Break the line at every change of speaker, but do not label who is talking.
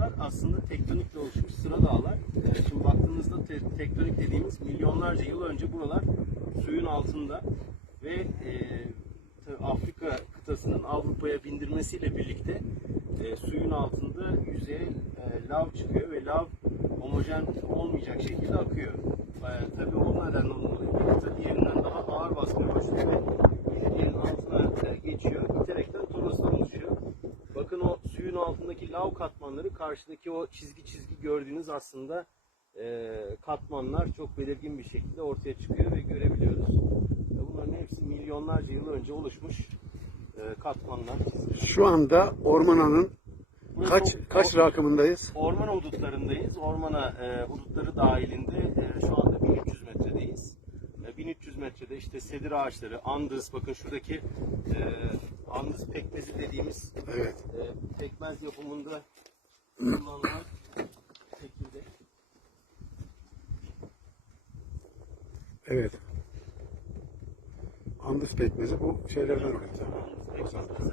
Andızlar aslında tektonikle oluşmuş sıra dağlar. Ee, şimdi baktığınızda te- tektonik dediğimiz milyonlarca yıl önce buralar suyun altında ve e, Afrika kıtasının Avrupa'ya bindirmesiyle birlikte e, suyun altında yüzeye e, lav çıkıyor ve lav homojen olmayacak şekilde akıyor. E, tabii altındaki lav katmanları karşıdaki o çizgi çizgi gördüğünüz aslında e, katmanlar çok belirgin bir şekilde ortaya çıkıyor ve görebiliyoruz. E, Bunların hepsi milyonlarca yıl önce oluşmuş e, katmanlar.
Şu anda Ormana'nın
Burası
kaç
o-
kaç rakımındayız?
Orman hudutlarındayız. Ormana e, hudutları dahilinde e, şu anda 1300 metredeyiz. E, 1300 metrede işte sedir ağaçları, andız, bakın şuradaki e, pekmezi dediğimiz
Evet.
e, pekmez yapımında kullanılan şekilde.
Evet. Andız pekmezi bu şeylerden oluyor.
Andız